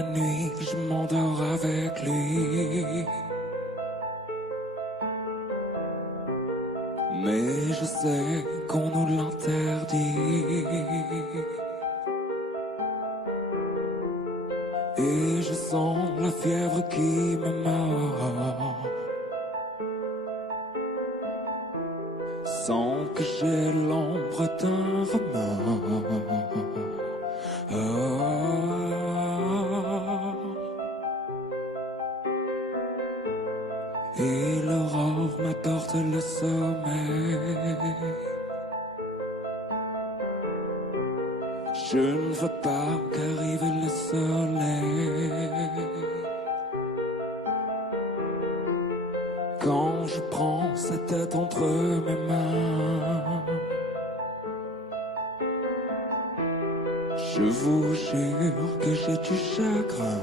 la nuit, je m'endors avec lui. Mais je sais qu'on nous l'interdit. Et je sens la fièvre qui me mord, sans que j'ai l'ombre d'un remords. Et l'aurore m'apporte le sommeil. Je ne veux pas qu'arrive le soleil. Quand je prends sa tête entre mes mains, je vous jure que j'ai du chagrin.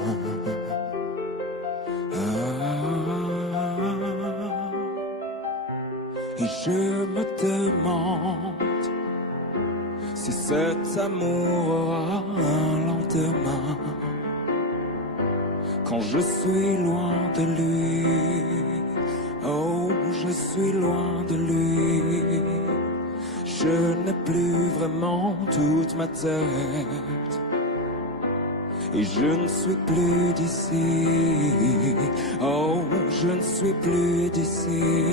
Et je me demande si cet amour aura un lendemain. Quand je suis loin de lui, oh, je suis loin de lui. Je n'ai plus vraiment toute ma tête. Et je ne suis plus d'ici, oh, je ne suis plus d'ici.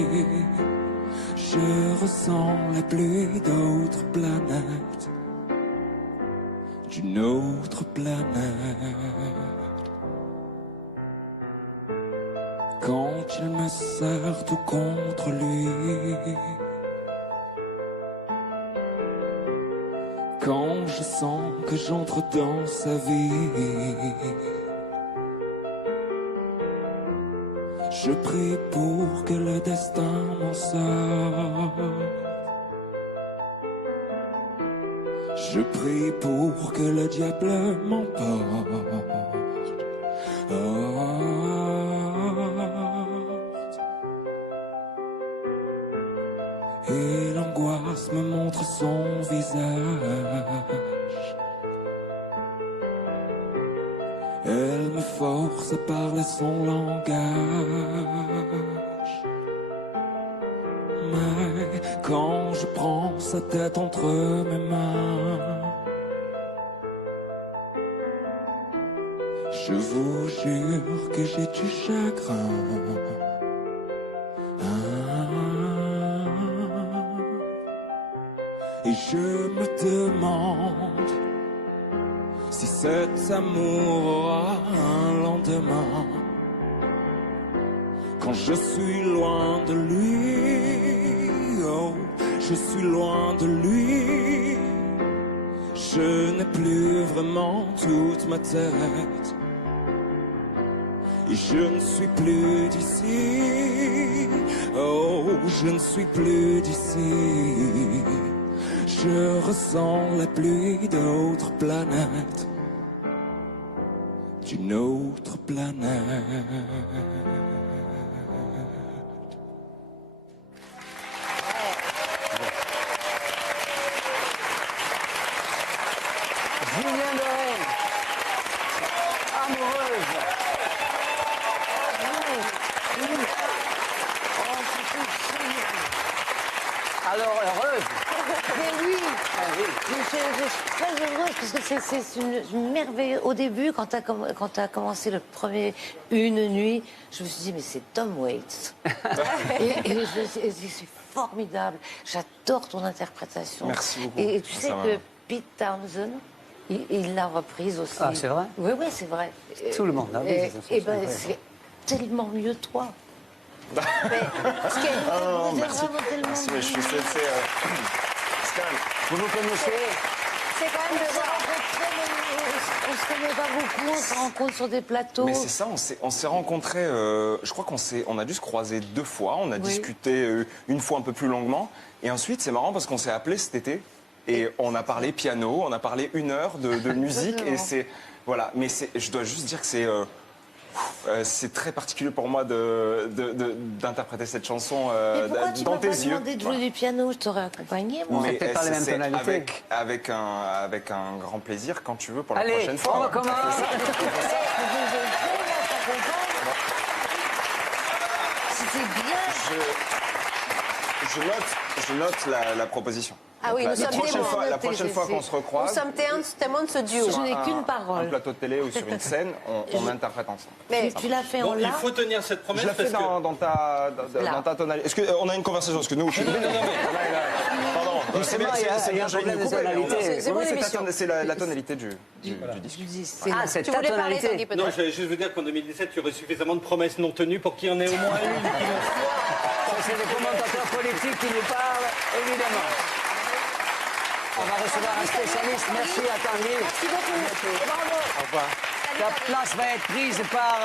Je ressens la pluie d'autres planètes, d'une autre planète. Quand il me serre tout contre lui, quand je sens que j'entre dans sa vie, je prie pour que le destin m'en sorte. Je prie pour que le diable m'emporte. Et l'angoisse me montre son visage. Elle me force à parler son langage. Mais quand je prends sa tête entre mes mains, je vous jure que j'ai du chagrin. Et je me demande si cet amour aura un lendemain. Quand je suis loin de lui, oh, je suis loin de lui. Je n'ai plus vraiment toute ma tête. Et je ne suis plus d'ici, oh, je ne suis plus d'ici. Je ressens la pluie d'autres planètes, d'une autre planète. Julien Doré, amoureuse. Alors, heureuse. Mais oui, je suis très heureuse parce que c'est une merveille. Au début, quand tu as commencé le premier Une nuit, je me suis dit, mais c'est Tom Waits. et je me suis dit, c'est formidable. J'adore ton interprétation. Merci beaucoup. Et tu sais que Pete Townsend, il l'a reprise aussi. Ah, c'est vrai? Oui, oui, c'est vrai. Tout le monde l'a Et ben, c'est tellement mieux toi. Mais, ce qui est vraiment tellement Merci, mieux. mais je suis c'est quand même... Vous vous connaissez? C'est quand même de se rencontrer, mais on se connaît pas beaucoup, on se rencontre sur des plateaux. Mais c'est ça, on s'est rencontrés, je crois on a dû se croiser 2 fois, on a discuté une fois un peu plus longuement, et ensuite c'est marrant parce qu'on s'est appelé cet été, et on a parlé piano, on a parlé 1 heure de musique, et c'est... Voilà, mais je dois juste dire que c'est très particulier pour moi d'interpréter cette chanson dans tes yeux. Mais pourquoi tu m'as pas demandé de jouer du piano? Je t'aurais accompagné, moi. Mais fait pas les mêmes c'est tonalités. avec un grand plaisir quand tu veux pour la Allez, prochaine fois. on recommence. C'était bien. Je note la proposition. Ah oui, Donc, nous sommes témoins. la prochaine fois qu'on se Nous recroise, sommes témoins de ce duo. Je n'ai qu'une un parole. plateau de télé ou sur une scène, on interprète ensemble. Mais Tu l'as fait en Bon, il là. faut tenir cette promesse Je l'ai fait parce que... dans ta tonalité. Est-ce qu'on a une conversation? Est-ce que nous... Pardon. C'est bien, il y a un j'ai problème de coupé. tonalité. C'est mon Oui, émission. c'est la tonalité du disque. Ah, c'est Tu ta voulais parler, Tanguy, tonalité. peut-être. Non, je vais juste vous dire qu'en 2017, il y aurait suffisamment de promesses non tenues pour qu'il y en ait au moins une qui le soit. Ça, c'est les commentateurs politiques qui nous parlent, évidemment. On va recevoir un spécialiste. Merci à Tanguy. Merci beaucoup. Et bravo. Au revoir. La place va être prise par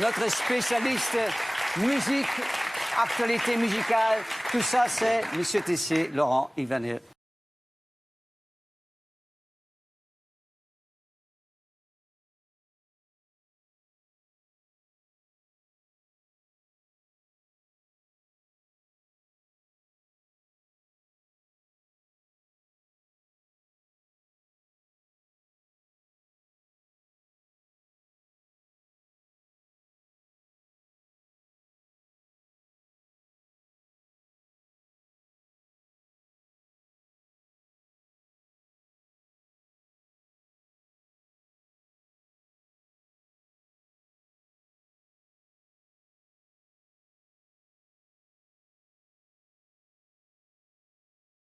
notre spécialiste musique, actualité musicale. Tout ça, c'est Monsieur Tessier, Laurent Ivanel.